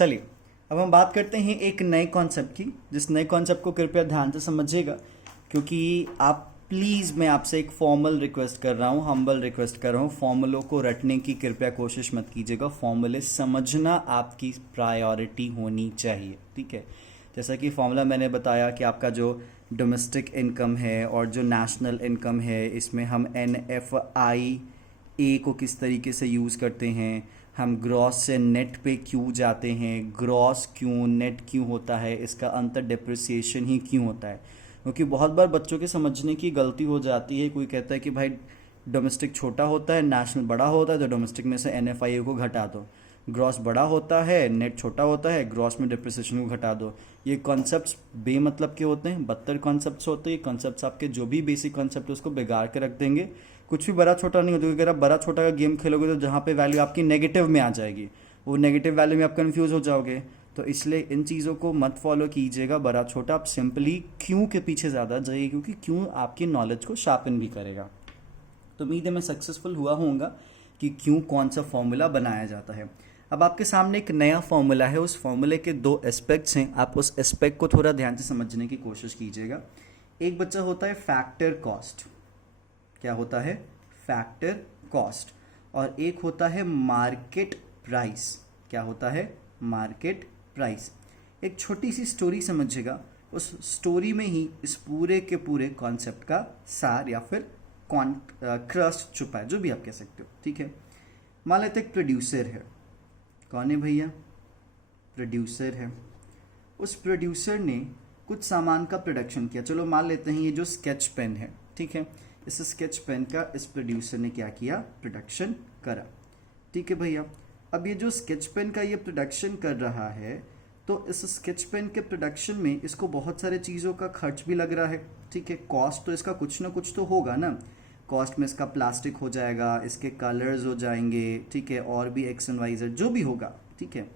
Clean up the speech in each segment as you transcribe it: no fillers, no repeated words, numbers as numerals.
चलिए अब हम बात करते हैं एक नए कॉन्सेप्ट की, जिस नए कॉन्सेप्ट को कृपया ध्यान से समझिएगा, क्योंकि आप प्लीज़, मैं आपसे एक फॉर्मल रिक्वेस्ट कर रहा हूँ, हम्बल रिक्वेस्ट कर रहा हूँ, फॉर्मूलों को रटने की कृपया कोशिश मत कीजिएगा। फॉर्मूले समझना आपकी प्रायोरिटी होनी चाहिए, ठीक है। जैसा कि फॉर्मूला मैंने बताया कि आपका जो डोमेस्टिक इनकम है और जो नेशनल इनकम है, इसमें हम NFI को किस तरीके से यूज़ करते हैं, हम ग्रॉस से नेट पे क्यों जाते हैं, ग्रॉस क्यों नेट क्यों होता है, इसका अंतर डिप्रिसिएशन ही क्यों होता है। क्योंकि बहुत बार बच्चों के समझने की गलती हो जाती है। कोई कहता है कि भाई डोमेस्टिक छोटा होता है, नेशनल बड़ा होता है, तो डोमेस्टिक में से NFI को घटा दो। ग्रॉस बड़ा होता है, नेट छोटा होता है, ग्रॉस में डिप्रिसिएशन को घटा दो। ये कॉन्सेप्ट्स बेमतलब के होते हैं, बदतर कॉन्सेप्ट्स होते हैं। कॉन्सेप्ट्स आपके जो भी बेसिक कॉन्सेप्ट है उसको बिगाड़ के रख देंगे। कुछ भी बड़ा छोटा नहीं होता, क्योंकि अगर आप बड़ा छोटा का गेम खेलोगे तो जहाँ पे वैल्यू आपकी नेगेटिव में आ जाएगी, वो नेगेटिव वैल्यू में आप कन्फ्यूज़ हो जाओगे। तो इसलिए इन चीज़ों को मत फॉलो कीजिएगा बड़ा छोटा। आप सिंपली क्यों के पीछे ज़्यादा जाइए, क्योंकि क्यों आपकी नॉलेज को शार्पन भी करेगा। तो उम्मीद है मैं सक्सेसफुल हुआ होऊंगा कि क्यों कौन सा फॉर्मूला बनाया जाता है। अब आपके सामने एक नया फॉर्मूला है, उस फॉर्मूले के दो एस्पेक्ट्स हैं, आप उस एस्पेक्ट को थोड़ा ध्यान से समझने की कोशिश कीजिएगा। एक बच्चा होता है फैक्टर कॉस्ट, क्या होता है, फैक्टर कॉस्ट, और एक होता है मार्केट प्राइस, क्या होता है, मार्केट प्राइस। एक छोटी सी स्टोरी समझिएगा, उस स्टोरी में ही इस पूरे के पूरे कॉन्सेप्ट का सार या फिर क्रस्ट छुपा है, जो भी आप कह सकते हो, ठीक है। मान लेते एक प्रोड्यूसर है, कौन है भैया, प्रोड्यूसर है। उस प्रोड्यूसर ने कुछ सामान का प्रोडक्शन किया। चलो मान लेते हैं ये जो स्केच पेन है, ठीक है, इस स्केच पेन का इस प्रोड्यूसर ने क्या किया, प्रोडक्शन करा, ठीक है भैया। अब ये जो स्केच पेन का ये प्रोडक्शन कर रहा है, तो इस स्केच पेन के प्रोडक्शन में इसको बहुत सारे चीज़ों का खर्च भी लग रहा है, ठीक है। कॉस्ट तो इसका कुछ ना कुछ तो होगा ना। कॉस्ट में इसका प्लास्टिक हो जाएगा, इसके कलर्स हो जाएंगे, ठीक है, और भी एक्स एंड वाई जेड जो भी होगा, ठीक है।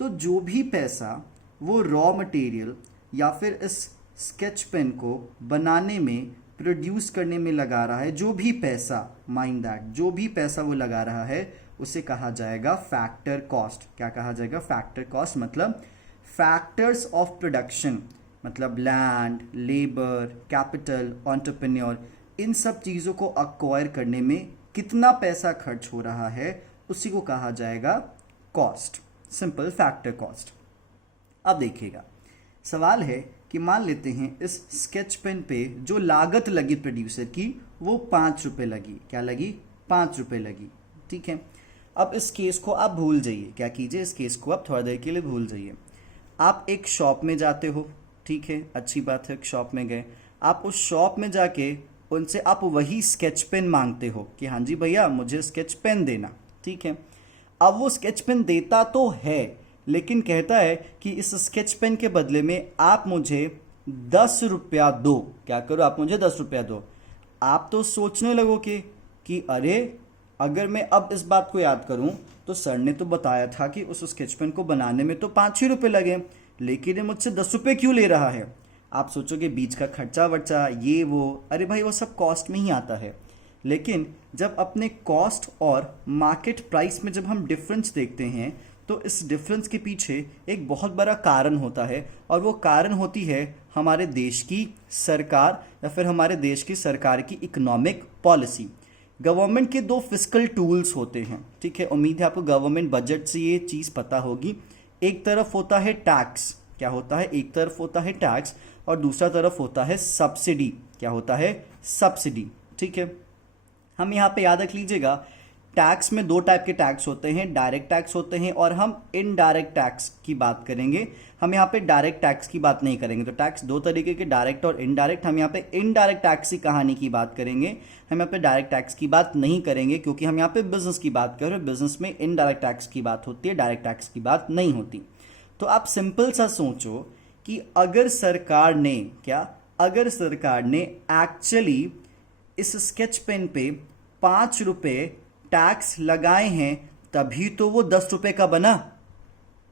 तो जो भी पैसा वो रॉ मटेरियल या फिर इस स्केच पेन को बनाने में, प्रोड्यूस करने में लगा रहा है, जो भी पैसा, माइंड दैट, जो भी पैसा वो लगा रहा है, उसे कहा जाएगा फैक्टर कॉस्ट। क्या कहा जाएगा, फैक्टर कॉस्ट। मतलब फैक्टर्स ऑफ प्रोडक्शन, मतलब लैंड, लेबर, कैपिटल, एंटरप्रेन्योर, इन सब चीज़ों को अक्वायर करने में कितना पैसा खर्च हो रहा है, उसी को कहा जाएगा कॉस्ट, सिंपल फैक्टर कॉस्ट। अब देखिएगा, सवाल है कि मान लेते हैं इस स्केच पेन पे जो लागत लगी प्रोड्यूसर की, वो 5 रुपये लगी। क्या लगी, 5 रुपये लगी, ठीक है। अब इस केस को आप भूल जाइए, क्या कीजिए, इस केस को आप थोड़ा देर के लिए भूल जाइए। आप एक शॉप में जाते हो, ठीक है, अच्छी बात है, शॉप में गए, आप उस शॉप में जाके उनसे आप वही स्केच पेन मांगते हो कि हाँ जी भैया मुझे स्केच पेन देना, ठीक है। अब वो स्केच पेन देता तो है, लेकिन कहता है कि इस स्केच पेन के बदले में आप मुझे 10 रुपया दो। क्या करो, आप मुझे 10 रुपया दो। आप तो सोचने लगोगे कि अरे, अगर मैं अब इस बात को याद करूं तो सर ने तो बताया था कि उस स्केच पेन को बनाने में तो 5 ही रुपये लगे, लेकिन ये मुझसे 10 रुपये क्यों ले रहा है। आप सोचोगे बीच का खर्चा वर्चा ये वो, अरे भाई वो सब कॉस्ट में ही आता है। लेकिन जब अपने कॉस्ट और मार्केट प्राइस में जब हम डिफरेंस देखते हैं, तो इस डिफरेंस के पीछे एक बहुत बड़ा कारण होता है, और वो कारण होती है हमारे देश की सरकार या फिर हमारे देश की सरकार की इकोनॉमिक पॉलिसी। गवर्नमेंट के 2 फिस्कल टूल्स होते हैं, ठीक है। उम्मीद है आपको गवर्नमेंट बजट से ये चीज़ पता होगी। एक तरफ होता है टैक्स, क्या होता है, एक तरफ होता है टैक्स, और दूसरा तरफ होता है सब्सिडी। क्या होता है, सब्सिडी, ठीक है। हम यहाँ पे याद रख लीजिएगा, टैक्स में 2 टाइप के टैक्स होते हैं, डायरेक्ट टैक्स होते हैं और हम इनडायरेक्ट टैक्स की बात करेंगे। हम यहाँ पे डायरेक्ट टैक्स की बात नहीं करेंगे। तो टैक्स 2 तरीके के, डायरेक्ट और इनडायरेक्ट। हम यहाँ पे इनडायरेक्ट टैक्स की कहानी की बात करेंगे, हम यहाँ पे डायरेक्ट टैक्स की बात नहीं करेंगे, क्योंकि हम यहाँ पे बिजनेस की बात कर रहे हैं। बिजनेस में इनडायरेक्ट टैक्स की बात होती है, डायरेक्ट टैक्स की बात नहीं होती। तो आप सिंपल सा सोचो कि अगर सरकार ने, क्या, अगर सरकार ने एक्चुअली इस स्केच पेन पे 5 रुपये टैक्स लगाए हैं, तभी तो वो 10 रुपये का बना।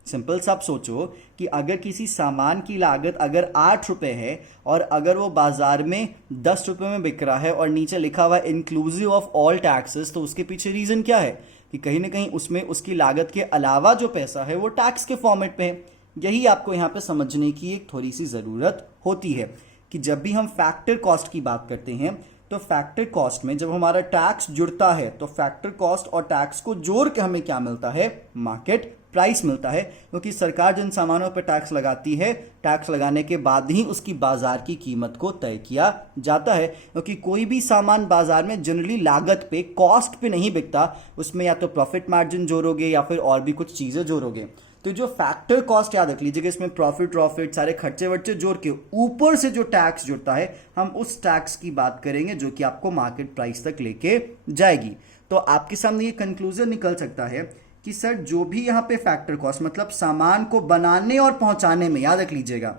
सिंपल सा आप सोचो कि अगर किसी सामान की लागत अगर 8 रुपये है और अगर वो बाजार में 10 रुपये में बिक रहा है और नीचे लिखा हुआ है इंक्लूसिव ऑफ ऑल टैक्सेस, तो उसके पीछे रीजन क्या है, कि कहीं ना कहीं उसमें उसकी लागत के अलावा जो पैसा है वो टैक्स के फॉर्मेट पे है। यही आपको यहाँ पे समझने की एक थोड़ी सी ज़रूरत होती है कि जब भी हम फैक्टर कॉस्ट की बात करते हैं तो फैक्टर कॉस्ट में जब हमारा टैक्स जुड़ता है तो फैक्टर कॉस्ट और टैक्स को जोड़ के हमें क्या मिलता है, मार्केट प्राइस मिलता है। क्योंकि सरकार जिन सामानों पर टैक्स लगाती है, टैक्स लगाने के बाद ही उसकी बाजार की कीमत को तय किया जाता है। क्योंकि कोई भी सामान बाजार में जनरली लागत पे, कॉस्ट पे नहीं बिकता, उसमें या तो प्रॉफिट मार्जिन जोड़ोगे या फिर और भी कुछ चीज़ें जोड़ोगे। तो जो फैक्टर कॉस्ट याद रख लीजिएगा, इसमें प्रॉफिट सारे खर्चे वर्चे जोड़ के ऊपर से जो टैक्स जुड़ता है, हम उस टैक्स की बात करेंगे जो कि आपको मार्केट प्राइस तक लेके जाएगी। तो आपके सामने ये कंक्लूजन निकल सकता है कि सर जो भी यहाँ पे फैक्टर कॉस्ट मतलब सामान को बनाने और पहुंचाने में, याद रख लीजिएगा,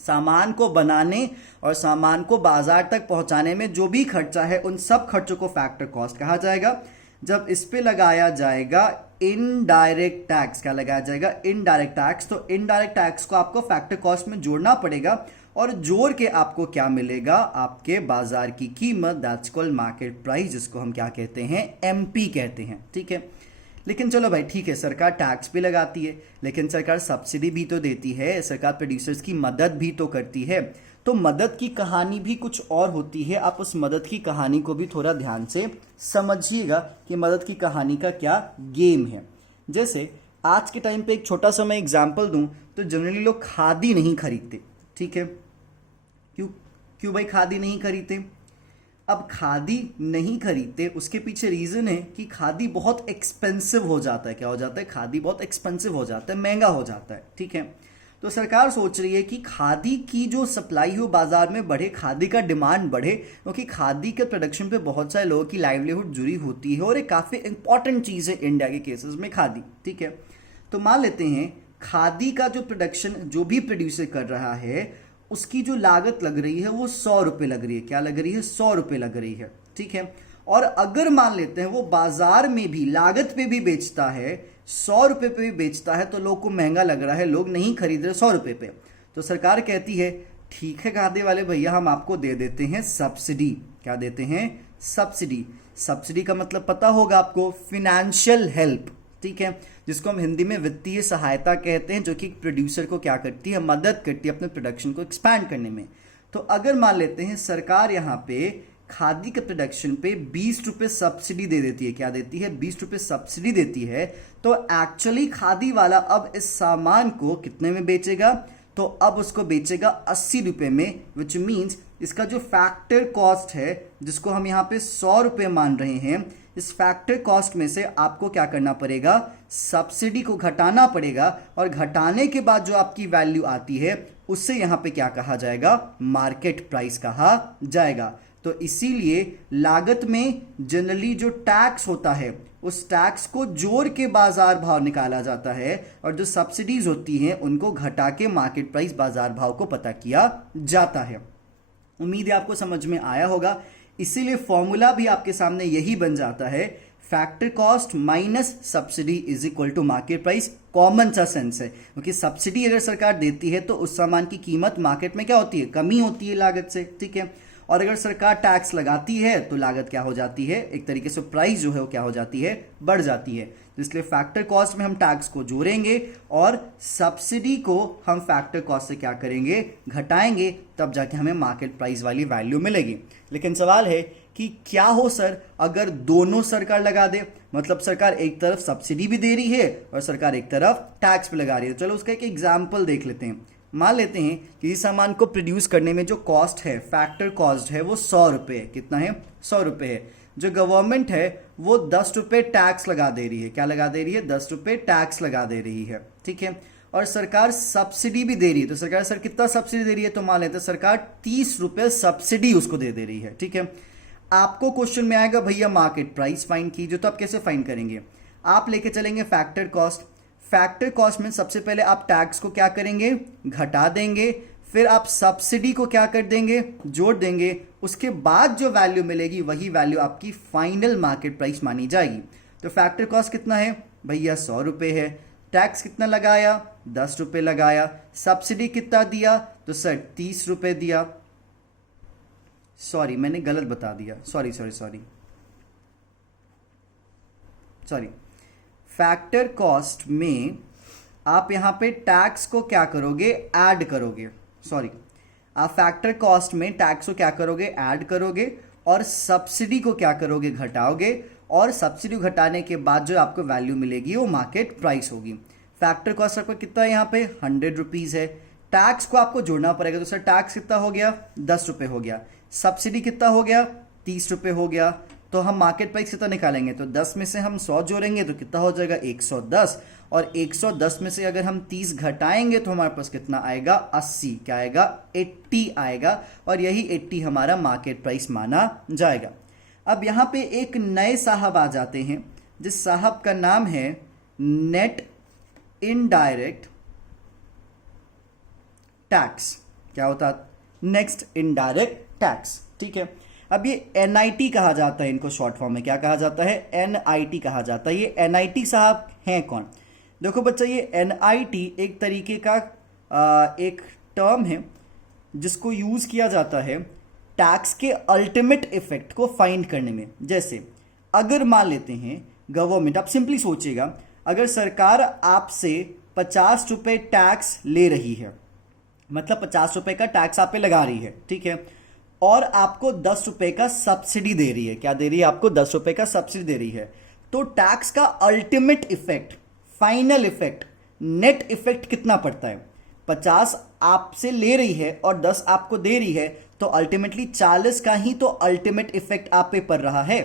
सामान को बनाने और सामान को बाजार तक पहुंचाने में जो भी खर्चा है उन सब खर्चों को फैक्टर कॉस्ट कहा जाएगा। जब इस पे लगाया जाएगा इनडायरेक्ट टैक्स, क्या लगाया जाएगा, इनडायरेक्ट टैक्स, तो इनडायरेक्ट टैक्स को आपको फैक्टर कॉस्ट में जोड़ना पड़ेगा और जोड़ के आपको क्या मिलेगा, आपके बाजार की कीमत, दैट्स कॉल्ड मार्केट प्राइस, जिसको हम क्या कहते हैं, एमपी कहते हैं। ठीक है, लेकिन चलो भाई ठीक है, सरकार टैक्स भी लगाती है लेकिन सरकार सब्सिडी भी तो देती है, सरकार प्रोड्यूसर्स की मदद भी तो करती है। तो मदद की कहानी भी कुछ और होती है, आप उस मदद की कहानी को भी थोड़ा ध्यान से समझिएगा कि मदद की कहानी का क्या गेम है। जैसे आज के टाइम पे एक छोटा सा मैं एग्जांपल दूं तो जनरली लोग खादी नहीं खरीदते। ठीक है, क्यों भाई खादी नहीं खरीदते? अब खादी नहीं खरीदते उसके पीछे रीजन है कि खादी बहुत एक्सपेंसिव हो जाता है। क्या हो जाता है? खादी बहुत एक्सपेंसिव हो जाता है, महंगा हो जाता है। ठीक है, तो सरकार सोच रही है कि खादी की जो सप्लाई हो बाजार में बढ़े, खादी का डिमांड बढ़े, क्योंकि खादी के प्रोडक्शन पे बहुत सारे लोगों की लाइवलीहुड जुड़ी होती है और एक काफ़ी इंपॉर्टेंट चीज़ है इंडिया के केसेस में खादी। ठीक है, तो मान लेते हैं खादी का जो प्रोडक्शन जो भी प्रोड्यूसर कर रहा है उसकी जो लागत लग रही है वो 100 रुपये लग रही है। क्या लग रही है? 100 रुपये लग रही है। ठीक है, और अगर मान लेते हैं वो बाजार में भी लागत पे भी बेचता है, 100 रुपये पे भी बेचता है, तो लोग को महंगा लग रहा है, लोग नहीं खरीद रहे 100 रुपये पे, तो सरकार कहती है ठीक है खादी वाले भैया, हम आपको दे देते हैं सब्सिडी। क्या देते हैं? सब्सिडी। सब्सिडी का मतलब पता होगा आपको, फिनेंशियल हेल्प। ठीक है, जिसको हम हिंदी में वित्तीय सहायता कहते हैं, जो कि प्रोड्यूसर को क्या करती है, मदद करती है अपने प्रोडक्शन को एक्सपैंड करने में। तो अगर मान लेते हैं सरकार यहाँ पे खादी के प्रोडक्शन पे 20 रुपये सब्सिडी दे देती है। क्या देती है? 20 रुपये सब्सिडी देती है, तो एक्चुअली खादी वाला अब इस सामान को कितने में बेचेगा? तो अब उसको बेचेगा 80 रुपये में, विच मीन्स इसका जो फैक्टर कॉस्ट है जिसको हम यहाँ पे 100 रुपये मान रहे हैं, इस फैक्टर कॉस्ट में से आपको क्या करना पड़ेगा? सब्सिडी को घटाना पड़ेगा, और घटाने के बाद जो आपकी वैल्यू आती है उससे यहाँ पे क्या कहा जाएगा? मार्केट प्राइस कहा जाएगा। तो इसीलिए लागत में जनरली जो टैक्स होता है उस टैक्स को जोड़ के बाजार भाव निकाला जाता है, और जो सब्सिडीज होती हैं उनको घटा के मार्केट प्राइस, बाजार भाव को पता किया जाता है। उम्मीद है आपको समझ में आया होगा। इसीलिए फॉर्मूला भी आपके सामने यही बन जाता है, factor cost minus subsidy is equal to market price. Common सा सेंस है, क्योंकि सब्सिडी अगर सरकार देती है तो उस सामान की कीमत मार्केट में क्या होती है? कमी होती है लागत से। ठीक है, और अगर सरकार टैक्स लगाती है तो लागत क्या हो जाती है? एक तरीके से प्राइस जो है वो क्या हो जाती है? बढ़ जाती है। इसलिए फैक्टर कॉस्ट में हम टैक्स को जोड़ेंगे और सब्सिडी को हम फैक्टर कॉस्ट से क्या करेंगे? घटाएंगे, तब जाके हमें मार्केट प्राइस वाली वैल्यू मिलेगी। लेकिन सवाल है कि क्या हो सर अगर दोनों सरकार लगा दे, मतलब सरकार एक तरफ सब्सिडी भी दे रही है और सरकार एक तरफ टैक्स भी लगा रही है। चलो उसका एक एग्जाम्पल देख लेते हैं। मान लेते हैं कि इस सामान को प्रोड्यूस करने में जो कॉस्ट है, फैक्टर कॉस्ट है, वो 100 रुपये है। कितना है? 100 रुपये है। जो गवर्नमेंट है वो 10 रुपये टैक्स लगा दे रही है। क्या लगा दे रही है? 10 रुपये टैक्स लगा दे रही है। ठीक है, और सरकार सब्सिडी भी दे रही है। तो सरकार सर कितना सब्सिडी दे रही है? तो मान लेते हैं सरकार 30 रुपये सब्सिडी उसको दे रही है। ठीक है, आपको क्वेश्चन में आएगा भैया मार्केट प्राइस फाइंड कीजिए, तो आप कैसे फाइंड करेंगे? आप लेके चलेंगे फैक्टर कॉस्ट। फैक्टर कॉस्ट में सबसे पहले आप टैक्स को क्या करेंगे? घटा देंगे, फिर आप सब्सिडी को क्या कर देंगे? जोड़ देंगे। उसके बाद जो वैल्यू मिलेगी वही वैल्यू आपकी फाइनल मार्केट प्राइस मानी जाएगी। तो फैक्टर कॉस्ट कितना है भैया? 100 रुपये है। टैक्स कितना लगाया? 10 रुपये लगाया। सब्सिडी कितना दिया? तो सर 30 रुपये दिया। सॉरी मैंने गलत बता दिया, सॉरी सॉरी, फैक्टर कॉस्ट में आप यहाँ पे टैक्स को क्या करोगे, ऐड करोगे। सॉरी, आप फैक्टर कॉस्ट में टैक्स को क्या करोगे, ऐड करोगे, और सब्सिडी को क्या करोगे, घटाओगे, और सब्सिडी घटाने के बाद जो आपको वैल्यू मिलेगी वो मार्केट प्राइस होगी। फैक्टर कॉस्ट आपका कितना है, यहाँ पे 100 रुपीज़ है। टैक्स को आपको जोड़ना पड़ेगा, तो सर टैक्स कितना हो गया, 10 रुपये हो गया। सब्सिडी कितना हो गया, 30 रुपये हो गया। तो हम मार्केट प्राइस कितना निकालेंगे, तो 10 में से हम 100 जोड़ेंगे तो कितना हो जाएगा, 110। और 110 में से अगर हम 30 घटाएंगे तो हमारे पास कितना आएगा, 80। क्या आएगा, 80 आएगा, और यही 80 हमारा मार्केट प्राइस माना जाएगा। अब यहाँ पे एक नए साहब आ जाते हैं, जिस साहब का नाम है नेट इनडायरेक्ट टैक्स। क्या होता है, नेक्स्ट इनडायरेक्ट टैक्स। ठीक है, अब ये एनआईटी कहा जाता है, इनको शॉर्ट फॉर्म में क्या कहा जाता है, एनआईटी कहा जाता है। ये एनआईटी साहब हैं कौन, देखो बच्चा, ये एनआईटी एक तरीके का एक टर्म है जिसको यूज किया जाता है टैक्स के अल्टीमेट इफेक्ट को फाइंड करने में। जैसे अगर मान लेते हैं गवर्नमेंट, आप सिंपली सोचिएगा, अगर सरकार आपसे 50 रुपये टैक्स ले रही है, मतलब 50 रुपये का टैक्स आप पे लगा रही है, ठीक है, और आपको 10 रुपये का सब्सिडी दे रही है। क्या दे रही है, आपको 10 रुपये का सब्सिडी दे रही है। तो टैक्स का ultimate effect, final effect, net effect कितना पड़ता है, 50 आपसे ले रही है और 10 आपको दे रही है, तो अल्टीमेटली 40 का ही तो अल्टीमेट इफेक्ट आप पे पड़ रहा है।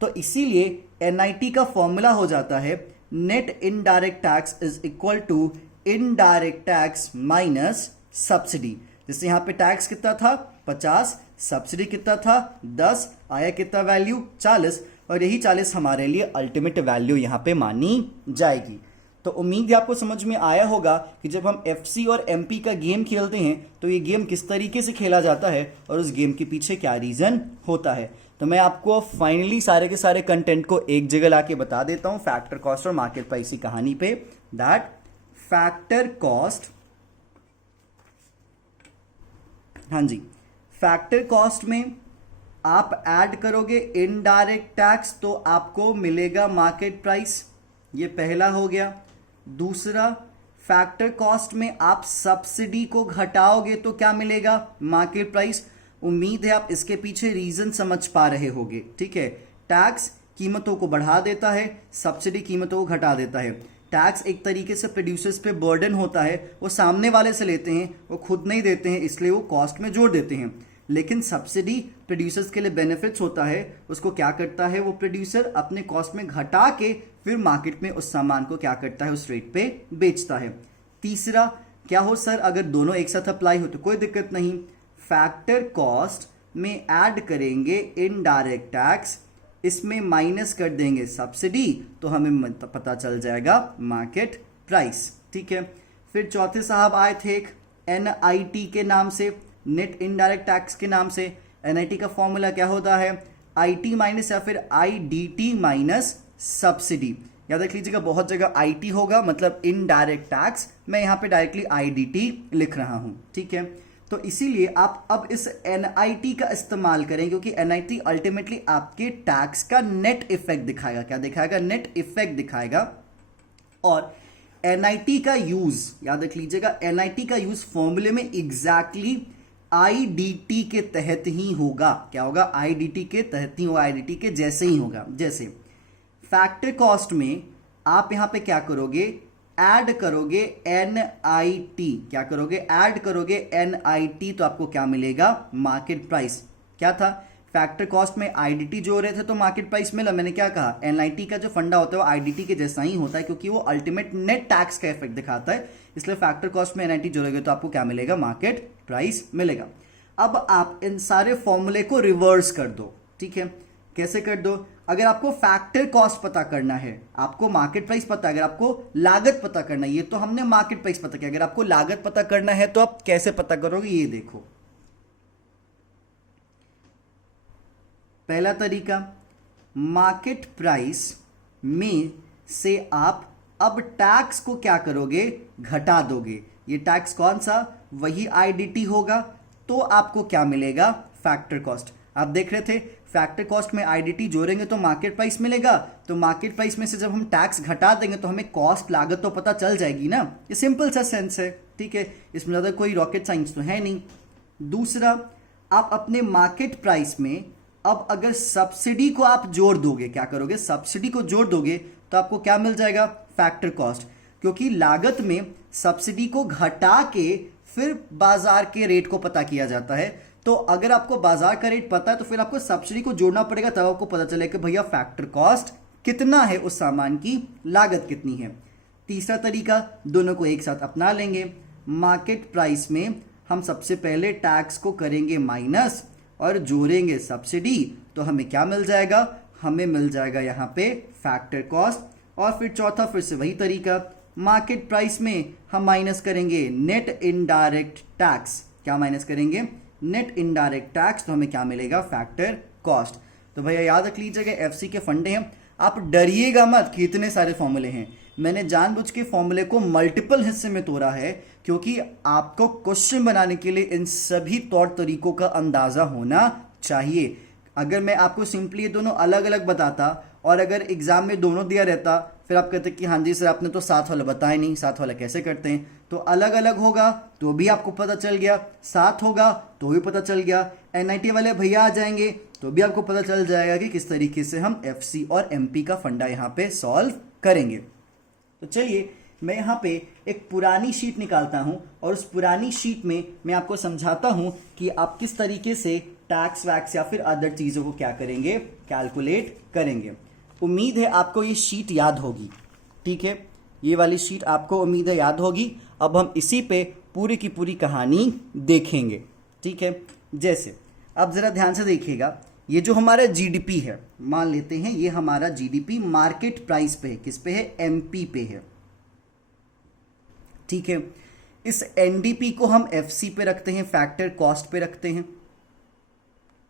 तो इसीलिए एनआईटी का फॉर्मूला हो जाता है net indirect tax is equal to indirect tax minus subsidy. जैसे यहाँ पे टैक्स कितना था, 50, सब्सिडी कितना था, 10, आया कितना वैल्यू, 40, और यही 40 हमारे लिए अल्टीमेट वैल्यू यहाँ पे मानी जाएगी। तो उम्मीद है आपको समझ में आया होगा कि जब हम एफसी और एमपी का गेम खेलते हैं तो ये गेम किस तरीके से खेला जाता है और उस गेम के पीछे क्या रीजन होता है। तो मैं आपको फाइनली सारे के सारे कंटेंट को एक जगह लाके बता देता हूं फैक्टर कॉस्ट और मार्केट प्राइस की कहानी पे, दैट फैक्टर कॉस्ट, हाँ जी, फैक्टर कॉस्ट में आप ऐड करोगे इनडायरेक्ट टैक्स तो आपको मिलेगा मार्केट प्राइस, ये पहला हो गया। दूसरा, फैक्टर कॉस्ट में आप सब्सिडी को घटाओगे तो क्या मिलेगा, मार्केट प्राइस। उम्मीद है आप इसके पीछे रीजन समझ पा रहे होंगे। ठीक है, टैक्स कीमतों को बढ़ा देता है, सब्सिडी कीमतों को घटा देता है। टैक्स एक तरीके से प्रोड्यूसर्स पे बर्डन होता है, वो सामने वाले से लेते हैं, वो खुद नहीं देते हैं, इसलिए वो कॉस्ट में जोड़ देते हैं। लेकिन सब्सिडी प्रोड्यूसर्स के लिए बेनिफिट्स होता है, उसको क्या करता है वो प्रोड्यूसर अपने कॉस्ट में घटा के फिर मार्केट में उस सामान को क्या करता है, उस रेट पे बेचता है। तीसरा, क्या हो सर, अगर दोनों एक साथ अप्लाई हो तो कोई दिक्कत नहीं, फैक्टर कॉस्ट में ऐड करेंगे इनडायरेक्ट टैक्स, इसमें माइनस कर देंगे सब्सिडी, तो हमें पता चल जाएगा मार्केट प्राइस। ठीक है, फिर चौथे साहब आए थे एक एनआईटी के नाम से, नेट इनडायरेक्ट टैक्स के नाम से। एनआईटी का फॉर्मूला क्या होता है, आईटी माइनस या फिर आईडीटी माइनस सब्सिडी। याद रख लीजिएगा, बहुत जगह आईटी होगा मतलब इनडायरेक्ट टैक्स, मैं यहाँ पे डायरेक्टली आईडीटी लिख रहा हूँ। ठीक है, तो इसीलिए आप अब इस एनआईटी का इस्तेमाल करें, क्योंकि एनआईटी अल्टीमेटली आपके टैक्स का नेट इफेक्ट दिखाएगा। क्या दिखाएगा, नेट इफेक्ट दिखाएगा। और एनआईटी का यूज, याद रख लीजिएगा, एनआईटी का यूज फॉर्मूले में एग्जैक्टली आईडीटी के तहत ही होगा। क्या होगा, आईडीटी के तहत ही होगा, आईडीटी के जैसे ही होगा। जैसे फैक्टर कॉस्ट में आप यहां पे क्या करोगे, ऐड करोगे एनआईटी। क्या करोगे, ऐड करोगे एनआईटी, तो आपको क्या मिलेगा, मार्केट प्राइस। क्या था, फैक्टर कॉस्ट में आईडीटी जोड़ रहे थे तो मार्केट प्राइस मिला। मैंने क्या कहा, एनआईटी का जो फंडा होता है वो आईडीटी के जैसा ही होता है, क्योंकि वो अल्टीमेट नेट टैक्स का इफेक्ट दिखाता है, इसलिए फैक्टर कॉस्ट में एनआईटी जोड़ोगे तो आपको क्या मिलेगा, मार्केट प्राइस मिलेगा। अब आप इन सारे फॉर्मूले को रिवर्स कर दो। ठीक है, कैसे कर दो, अगर आपको फैक्टर कॉस्ट पता करना है, आपको मार्केट प्राइस पता है, अगर आपको लागत पता करना है, ये तो हमने मार्केट प्राइस पता किया, अगर आपको लागत पता करना है तो आप कैसे पता करोगे, ये देखो। पहला तरीका, मार्केट प्राइस में से आप अब टैक्स को क्या करोगे, घटा दोगे। ये टैक्स कौन सा, वही आईडीटी होगा, तो आपको क्या मिलेगा, फैक्टर कॉस्ट। आप देख रहे थे फैक्टर कॉस्ट में आईडीटी जोड़ेंगे तो मार्केट प्राइस मिलेगा, तो मार्केट प्राइस में से जब हम टैक्स घटा देंगे तो हमें कॉस्ट लागत तो पता चल जाएगी ना। ये सिंपल सा सेंस है, ठीक है, इसमें ज़्यादा कोई रॉकेट साइंस तो है नहीं। दूसरा, आप अपने मार्केट प्राइस में अब अगर सब्सिडी को आप जोड़ दोगे, क्या करोगे, सब्सिडी को जोड़ दोगे तो आपको क्या मिल जाएगा, फैक्टर कॉस्ट, क्योंकि लागत में सब्सिडी को घटा के फिर बाजार के रेट को पता किया जाता है। तो अगर आपको बाजार का रेट पता है तो फिर आपको सब्सिडी को जोड़ना पड़ेगा, तब आपको पता चलेगा कि भैया फैक्टर कॉस्ट कितना है, उस सामान की लागत कितनी है। तीसरा तरीका, दोनों को एक साथ अपना लेंगे। मार्केट प्राइस में हम सबसे पहले टैक्स को करेंगे माइनस और जोड़ेंगे सब्सिडी, तो हमें क्या मिल जाएगा, हमें मिल जाएगा यहाँ पे फैक्टर कॉस्ट। और फिर चौथा, फिर से वही तरीका, मार्केट प्राइस में हम माइनस करेंगे नेट इनडायरेक्ट टैक्स। क्या माइनस करेंगे, नेट इनडायरेक्ट टैक्स, तो हमें क्या मिलेगा, फैक्टर कॉस्ट। तो भैया याद रख लीजिएगा एफसी के फंडे हैं, आप डरिएगा मत कि इतने सारे फॉर्मूले हैं। मैंने जानबूझ के फॉर्मूले को मल्टीपल हिस्से में तोड़ा है क्योंकि आपको क्वेश्चन बनाने के लिए इन सभी तौर तरीकों का अंदाजा होना चाहिए। अगर मैं आपको सिंपली ये दोनों अलग अलग बताता और अगर एग्जाम में दोनों दिया रहता, फिर आप कहते कि हाँ जी सर आपने तो साथ वाला बताया नहीं, साथ वाला कैसे करते हैं, तो अलग अलग होगा तो भी आपको पता चल गया, साथ होगा तो भी पता चल गया, एनआईटी वाले भैया आ जाएंगे तो भी आपको पता चल जाएगा कि किस तरीके से हम एफसी और एमपी का फंडा यहाँ पे सॉल्व करेंगे। तो चलिए मैं यहाँ पे एक पुरानी शीट निकालता हूँ और उस पुरानी शीट में मैं आपको समझाता हूँ कि आप किस तरीके से टैक्स वैक्स या फिर अदर चीज़ों को क्या करेंगे, कैलकुलेट करेंगे। उम्मीद है आपको ये शीट याद होगी, ठीक है, ये वाली शीट आपको उम्मीद है याद होगी। अब हम इसी पे पूरी की पूरी कहानी देखेंगे, ठीक है। जैसे अब ज़रा ध्यान से देखिएगा, ये जो हमारा जीडीपी है, मान लेते हैं ये हमारा जीडीपी मार्केट प्राइस पे है, किस पे है, एमपी पे है, ठीक है। इस एनडीपी को हम एफसी पे रखते हैं, फैक्टर कॉस्ट पे रखते हैं,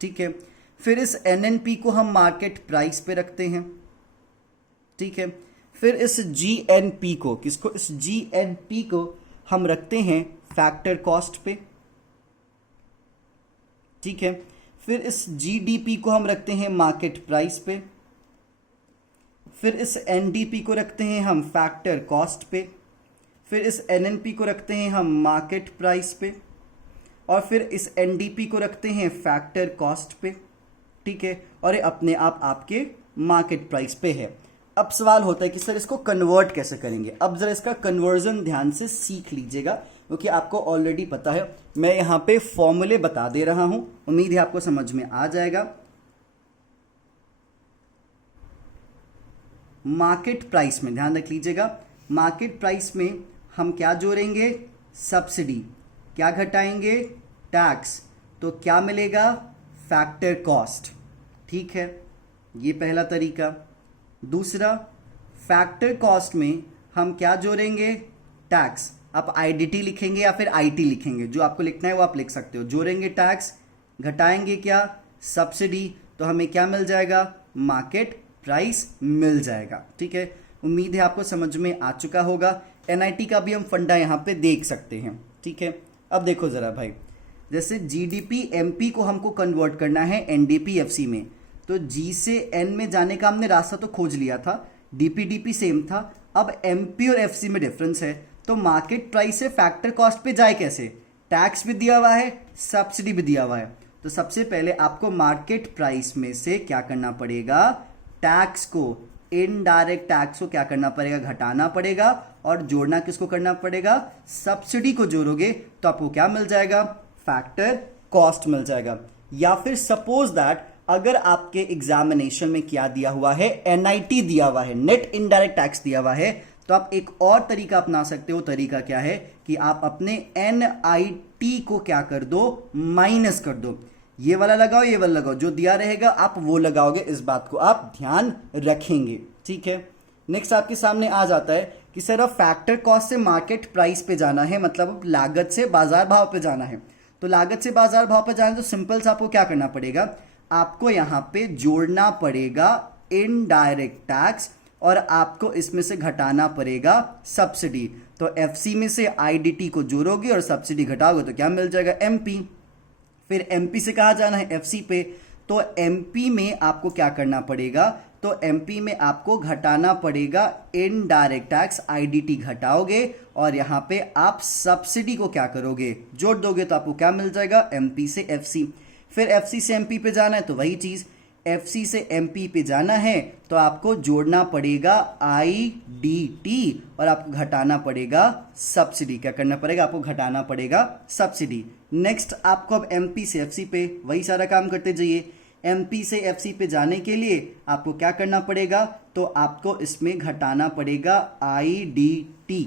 ठीक है। फिर इस एनएनपी को हम मार्केट प्राइस पे रखते हैं, ठीक है। फिर इस जीएनपी को, किसको, इस जीएनपी को हम रखते हैं फैक्टर कॉस्ट पे, ठीक है। फिर इस जीडीपी को हम रखते हैं मार्केट प्राइस पे। फिर इस एनडीपी को रखते हैं हम फैक्टर कॉस्ट पे। फिर इस एनएनपी को रखते हैं हम मार्केट प्राइस पे। और फिर इस एनडीपी को रखते हैं फैक्टर कॉस्ट पे, ठीक है। और ये अपने आप आपके मार्केट प्राइस पे है। अब सवाल होता है कि सर इसको कन्वर्ट कैसे करेंगे। अब जरा इसका कन्वर्जन ध्यान से सीख लीजिएगा क्योंकि आपको ऑलरेडी पता है। मैं यहाँ पे फॉर्मूले बता दे रहा हूं, उम्मीद है आपको समझ में आ जाएगा। मार्केट प्राइस में ध्यान रख लीजिएगा, मार्केट प्राइस में हम क्या जोड़ेंगे, सब्सिडी, क्या घटाएंगे, टैक्स, तो क्या मिलेगा, फैक्टर कॉस्ट, ठीक है। ये पहला तरीका। दूसरा, फैक्टर कॉस्ट में हम क्या जोड़ेंगे, टैक्स। आप आईडीटी लिखेंगे या फिर आईटी लिखेंगे, जो आपको लिखना है वो आप लिख सकते हो। जोड़ेंगे टैक्स, घटाएंगे क्या, सब्सिडी, तो हमें क्या मिल जाएगा, मार्केट प्राइस मिल जाएगा, ठीक है। उम्मीद है आपको समझ में आ चुका होगा। एनआईटी का भी हम फंडा यहाँ पे देख सकते हैं, ठीक है। अब देखो जरा भाई, जैसे जीडीपी एमपी को हमको कन्वर्ट करना है एनडीपी एफसी में, तो जी से एन में जाने का हमने रास्ता तो खोज लिया था, डीपीडीपी सेम था। अब एमपी और एफसी में डिफरेंस है, तो मार्केट प्राइस से फैक्टर कॉस्ट पे जाए कैसे, टैक्स भी दिया हुआ है, सब्सिडी भी दिया हुआ है। तो सबसे पहले आपको मार्केट प्राइस में से क्या करना पड़ेगा, टैक्स को, इनडायरेक्ट टैक्स को क्या करना पड़ेगा, घटाना पड़ेगा। और जोड़ना किसको करना पड़ेगा, सब्सिडी को जोड़ोगे तो आपको क्या मिल जाएगा, फैक्टर कॉस्ट मिल जाएगा। या फिर सपोज दैट अगर आपके एग्जामिनेशन में क्या दिया हुआ है, एनआईटी दिया हुआ है, नेट इनडायरेक्ट टैक्स दिया हुआ है, तो आप एक और तरीका अपना सकते हो। तरीका क्या है कि आप अपने एनआईटी को क्या कर दो, माइनस कर दो। ये वाला लगाओ, ये वाला लगाओ, जो दिया रहेगा आप वो लगाओगे, इस बात को आप ध्यान रखेंगे, ठीक है। नेक्स्ट आपके सामने आ जाता है कि सर अब फैक्टर कॉस्ट से मार्केट प्राइस पे जाना है, मतलब लागत से बाजार भाव पे जाना है। तो लागत से बाजार भाव पे जाना है तो सिंपल से आपको क्या करना पड़ेगा, आपको यहाँ पे जोड़ना पड़ेगा इनडायरेक्ट टैक्स और आपको इसमें से घटाना पड़ेगा सब्सिडी। तो एफसी में से आईडीटी को जोड़ोगे और सब्सिडी घटाओगे तो क्या मिल जाएगा, एमपी। फिर एमपी से कहाँ जाना है, एफसी पे, तो एमपी में आपको क्या करना पड़ेगा, तो एमपी में आपको घटाना पड़ेगा इनडायरेक्ट टैक्स, आईडीटी घटाओगे और यहां पे आप सब्सिडी को क्या करोगे, जोड़ दोगे, तो आपको क्या मिल जाएगा, एमपी से एफसी। फिर एफसी से एमपी पे जाना है तो वही चीज, एफसी से एमपी पे जाना है तो आपको जोड़ना पड़ेगा आईडीटी और आपको घटाना पड़ेगा सब्सिडी। क्या करना पड़ेगा, आपको घटाना पड़ेगा सब्सिडी। नेक्स्ट आपको अब एमपी से एफसी पे वही सारा काम करते जाइए। एमपी से एफसी पे जाने के लिए आपको क्या करना पड़ेगा, तो आपको इसमें घटाना पड़ेगा आईडीटी।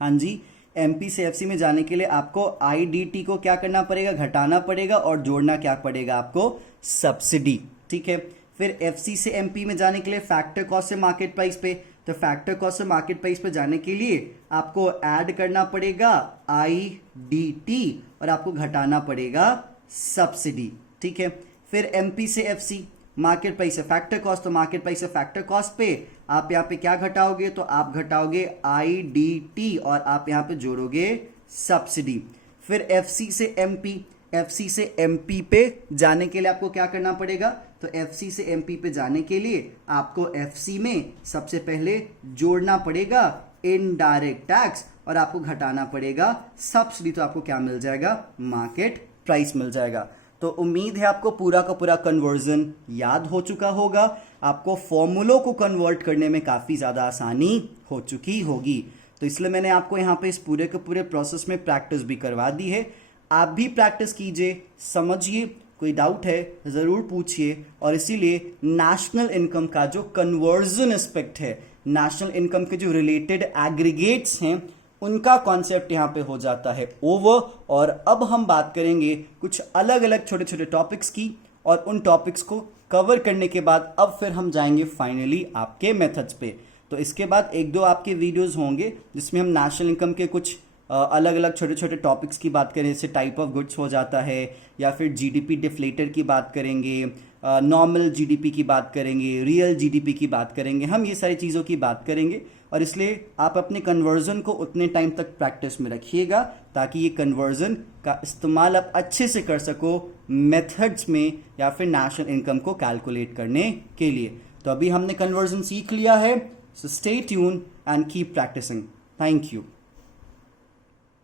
हाँ जी, एमपी से एफसी में जाने के लिए आपको आईडीटी को क्या करना पड़ेगा, घटाना पड़ेगा और जोड़ना क्या पड़ेगा, आपको सब्सिडी। ठीक है। फिर एफसी से एमपी में जाने के लिए फैक्टर कॉस्ट से मार्केट प्राइस पे, तो फैक्टर कॉस्ट से मार्केट प्राइस पे जाने के लिए आपको ऐड करना पड़ेगा आईडीटी और आपको घटाना पड़ेगा सब्सिडी। ठीक है। फिर एमपी से एफसी, मार्केट प्राइस से फैक्टर कॉस्ट, तो मार्केट प्राइस से फैक्टर कॉस्ट पे आप यहाँ पे क्या घटाओगे, तो आप घटाओगे आईडीटी और आप यहाँ पे जोड़ोगे सब्सिडी। फिर एफसी से एमपी, एफसी से एमपी पे जाने के लिए आपको क्या करना पड़ेगा, तो एफसी से एमपी पे जाने के लिए आपको एफसी में सबसे पहले जोड़ना पड़ेगा इनडायरेक्ट टैक्स और आपको घटाना पड़ेगा सब्सिडी, तो आपको क्या मिल जाएगा, मार्केट प्राइस मिल जाएगा। तो उम्मीद है आपको पूरा का पूरा कन्वर्जन याद हो चुका होगा, आपको फॉर्मूलों को कन्वर्ट करने में काफ़ी ज़्यादा आसानी हो चुकी होगी। तो इसलिए मैंने आपको यहाँ पे इस पूरे के पूरे प्रोसेस में प्रैक्टिस भी करवा दी है। आप भी प्रैक्टिस कीजिए, समझिए, कोई डाउट है ज़रूर पूछिए। और इसीलिए नेशनल इनकम का जो कन्वर्जन एस्पेक्ट है, नेशनल इनकम के जो रिलेटेड एग्रीगेट्स हैं, उनका कॉन्सेप्ट यहाँ पे हो जाता है ओवर। और अब हम बात करेंगे कुछ अलग अलग छोटे छोटे टॉपिक्स की, और उन टॉपिक्स को कवर करने के बाद अब फिर हम जाएंगे फाइनली आपके मेथड्स पे। तो इसके बाद एक दो आपके वीडियोस होंगे जिसमें हम नेशनल इनकम के कुछ अलग अलग छोटे छोटे टॉपिक्स की बात करें, जैसे टाइप ऑफ गुड्स हो जाता है, या फिर जीडीपी डिफ्लेटर की बात करेंगे, नॉर्मल जीडीपी की बात करेंगे, रियल जीडीपी की बात करेंगे, हम ये सारी चीज़ों की बात करेंगे। और इसलिए आप अपने कन्वर्जन को उतने टाइम तक प्रैक्टिस में रखिएगा ताकि ये कन्वर्जन का इस्तेमाल आप अच्छे से कर सको मेथड्स में या फिर नेशनल इनकम को कैलकुलेट करने के लिए। तो अभी हमने कन्वर्जन सीख लिया है, so stay tune and keep practicing. Thank you.